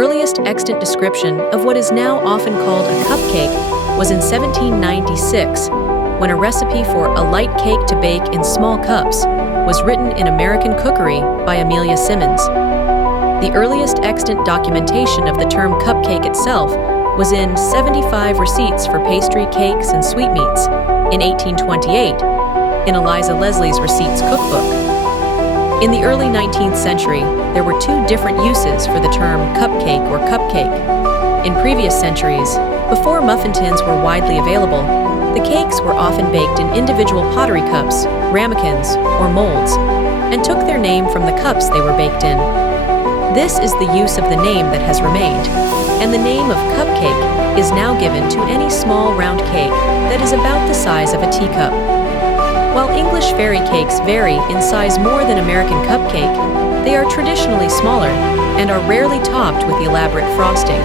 earliest extant description of what is now often called a cupcake was in 1796, when a recipe for a light cake to bake in small cups was written in American Cookery by Amelia Simmons. The earliest extant documentation of the term cupcake itself was in 75 receipts for pastry, cakes, and sweetmeats in 1828 in Eliza Leslie's Receipts Cookbook. In the early 19th century, there were two different uses for the term cupcake or cupcake. In previous centuries, before muffin tins were widely available, the cakes were often baked in individual pottery cups, ramekins, or molds, and took their name from the cups they were baked in. This is the use of the name that has remained, and the name of cupcake is now given to any small round cake that is about the size of a teacup. While English fairy cakes vary in size more than American cupcake, they are traditionally smaller and are rarely topped with elaborate frosting.